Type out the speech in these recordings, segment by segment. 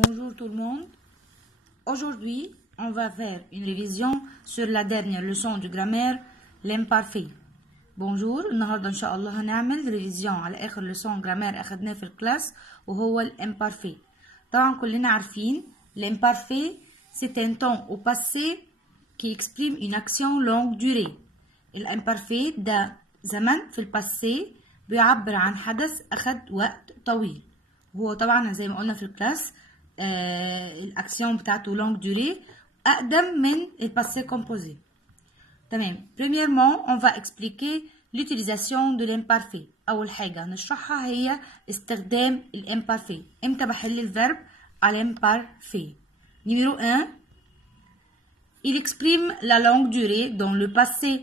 Bonjour tout le monde. Aujourd'hui, on va faire une révision sur la dernière leçon de grammaire, l'imparfait. Bonjour. النهارده ان شاء الله هنعمل ريفيزيون على اخر لسون جرامير اخدناه في الكلاس وهو الامبارفait. طبعا كلنا عارفين l'imparfait c'est un temps au passé qui exprime une action longue durée. الامبارفait ده زمن في الباسي بيعبر عن حدث اخد وقت طويل. وهو طبعا زي ما قلنا في الكلاس الاكسيون بتاعته longue durée اقدم من الباسé composé. تمام. Premièrement, on va expliquer l'utilisation de l'imparfait. أول حاجة هنشرحها هي استخدام الامبارفait. امتى بحل الفيرب على l'imparfait. Numéro 1. Il exprime la longue durée dans le passé.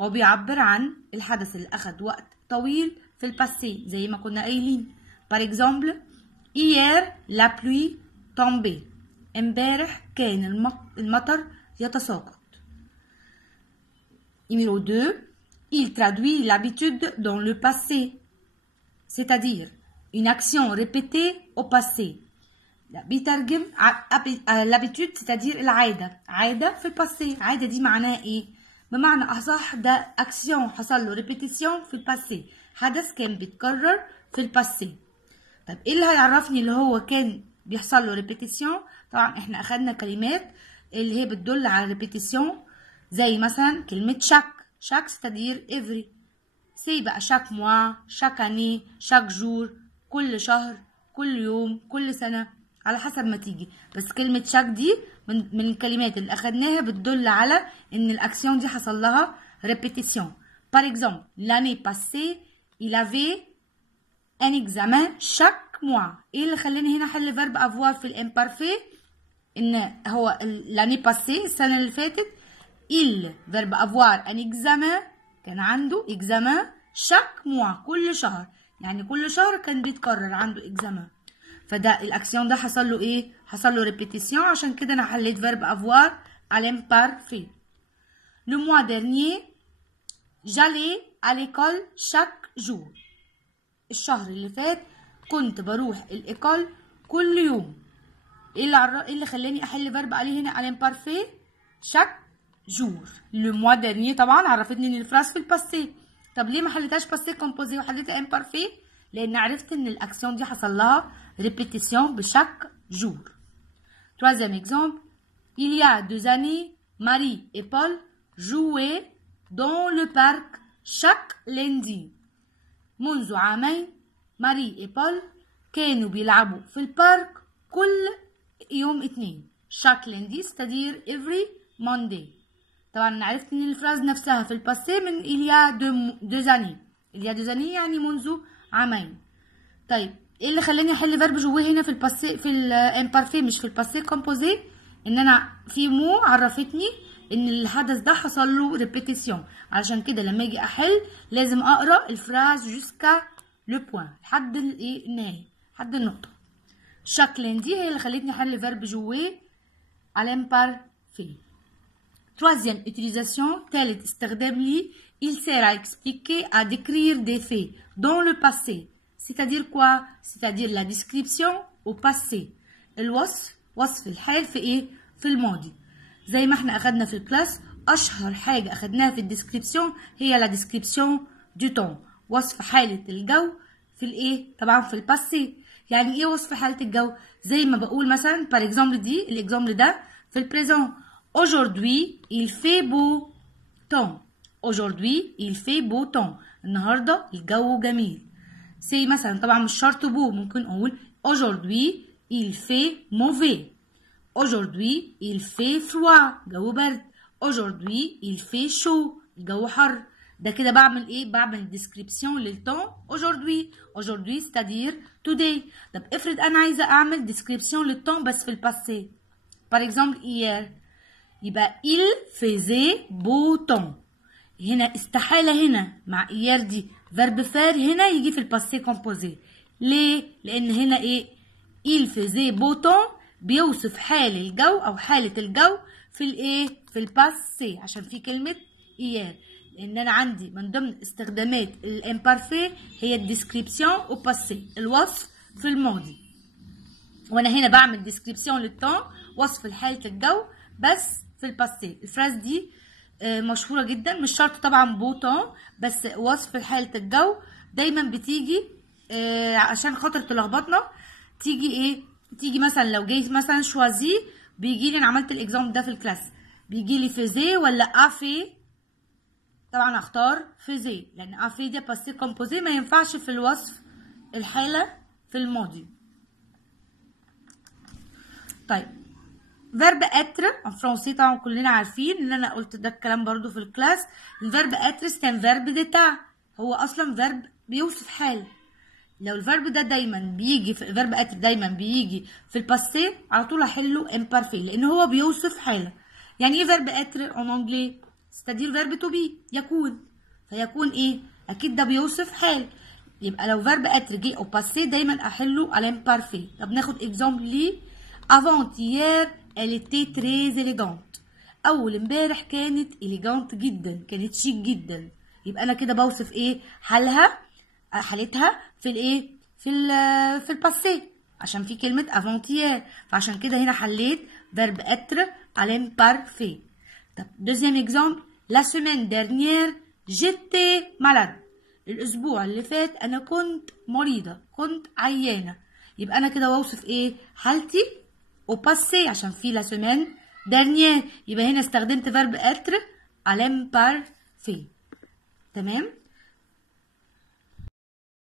هو بيعبر عن الحدث اللي أخد وقت طويل في الباسي زي ما كنا قايلين. Par exemple, hier la pluie tombait. امبارح كان المطر يتساقط. Numéro 2, il traduit l'habitude dans le passé, c'est-à-dire une action répétée au passé. بيترجم l'habitude c'est-à-dire العادة. عادة في الباسي. عادة دي معناها ايه؟ بمعنى أصح ده action حصل له répétition في الباسي. حدث كان بيتكرر في الباسي. طب ايه اللي هيعرفني اللي هو كان بيحصل له répétition؟ طبعا احنا أخدنا كلمات اللي هي بتدل على répétition زي مثلا كلمة chaque c'est-à-dire every. سي بقى chaque mois, chaque année, chaque jour, كل شهر, كل يوم, كل سنة على حسب ما تيجي. بس كلمة chaque دي من الكلمات اللي أخدناها بتدل على إن الأكسيون دي حصل لها répétition. Par exemple, l'année passée, il avait un examen chaque mois. إيه اللي خلاني هنا أحل verbe avoir في الامبارفait؟ إن هو l'année passée السنة اللي فاتت il verbe avoir un examen كان عنده examen chaque mois كل شهر. يعني كل شهر كان بيتكرر عنده examen. فده الاكسيون ده حصل له ايه؟ حصل له répétition. عشان كده انا حليت verbe avoir à l'imparfait. Le mois dernier j'allais à l'école chaque jour. الشهر اللي فات كنت بروح الايكول كل يوم. ايه اللي خلاني احل verbe عليه هنا à l'imparfait؟ chaque jour. Le mois dernier طبعا عرفتني ان الفراس في الباسي. طب ليه ما حليتهاش باسي كومبوزي وحليتها امبارفي؟ لان عرفت ان الاكسيون دي حصل لها ريبيتيشن بشاك جور. Troisième exemple, il y a 2 années, Marie et Paul jouaient dans le parc chaque lundi. منذ عامين ماري et بول كانوا بيلعبوا في البارك كل يوم اثنين. chaque lundi c'est-à-dire every Monday. طبعا عرفت ان الفراز نفسها في الباسي من il y a 2 années. il y a 2 années يعني منذ عامين. طيب ايه اللي خلاني احل فيرب جوه هنا في الباسي في الامبارفي مش في الباسي كومبوزي؟ ان انا في مو عرفتني ان الحدث ده حصل له ريبيتيشن. علشان كده لما اجي احل لازم اقرا الفراز جوسكا لو بوين لحد الايه النهايه لحد النقطه. شاك لندي هي اللي خلتني احل فيرب جوه على امبارفي. Troisième utilisation, tel استخدام لي, il sert à expliquer, à décrire des faits dans le passé. C'est-à-dire quoi? C'est-à-dire la description au passé. الوصف وصف الحال في ايه؟ في الماضي. زي ما احنا اخدنا في الكلاس اشهر حاجة اخدناها في الديسكريبسيون هي la description du temps. وصف حالة الجو في الايه؟ طبعا في الباسي. يعني ايه وصف حالة الجو؟ زي ما بقول مثلا par exemple دي الاكزامبل ده في البريزون. Aujourd'hui, il fait beau temps. Aujourd'hui, il fait beau temps. النهارده الجو جميل. سي مثلا طبعا مش شرط بو، ممكن اقول aujourd'hui, il fait mauvais. Aujourd'hui, il fait froid. جو برد. Aujourd'hui, il fait chaud. الجو حر. ده كده بعمل ايه؟ بعمل description للتون aujourd'hui. Aujourd'hui c'est-à-dire today. طب افرض انا عايزه اعمل description للتون بس في الباسي. Par exemple hier. يبقى il faisait beau temps. هنا استحالة هنا مع إيار دي verbe faire هنا يجي في الباسي كومبوزي. ليه؟ لأن هنا إيه؟ il faisait beau temps بيوصف حال الجو أو حالة الجو في الإيه؟ في الباسي عشان في كلمة إيار. لأن أنا عندي من ضمن استخدامات الامبارفي هي الديسكريبسيون أو باسي الوصف في الماضي. وانا هنا بعمل ديسكريبسيون للتون، وصف لحالة الجو بس في الباسي. الفراز دي مشهورة جدا، مش شرط طبعا بوتون، بس وصف لحالة الجو دايما بتيجي عشان خاطر تلخبطنا. تيجي ايه؟ تيجي مثلا لو جاي مثلا شوازي، بيجي لي، انا عملت الاكزام ده في الكلاس، بيجي لي فيزي ولا افي. طبعا اختار فيزي لان افي دي باسي كومبوزي، ما ينفعش في الوصف الحالة في الماضي. طيب فيرب اتر ان فرونسي طبعا كلنا عارفين ان انا قلت ده الكلام برضو في الكلاس. الفيرب اتر كان فيرب ديتا، هو اصلا فيرب بيوصف حال. لو الفيرب ده دايما بيجي في فيرب اتر دايما بيجي في الباسي، على طول هحله امبارفي لان هو بيوصف حاله. يعني ايه فيرب اتر اون انجلي؟ ستادير فيرب تو بي، يكون. فيكون ايه؟ اكيد ده بيوصف حال. يبقى لو فيرب اتر جه او باسي دايما احله على امبارفي. طب ناخد اكزامبل ليه. avant-hier elle était très élégante. اول امبارح كانت élégante جدا، كانت شيك جدا. يبقى انا كده بوصف ايه؟ حالها، حالتها في الايه؟ في الباسي، عشان في كلمه avant-hier، فعشان كده هنا حليت فيرب اتر على امبارفي. طب دوزيام اكزامبل. la semaine dernière j'étais malade. الاسبوع اللي فات انا كنت مريضه، كنت عيانه. يبقى انا كده بوصف ايه؟ حالتي au passé عشان في la semaine dernière. يبقى هنا استخدمت فيرب être à l'imparfait. تمام.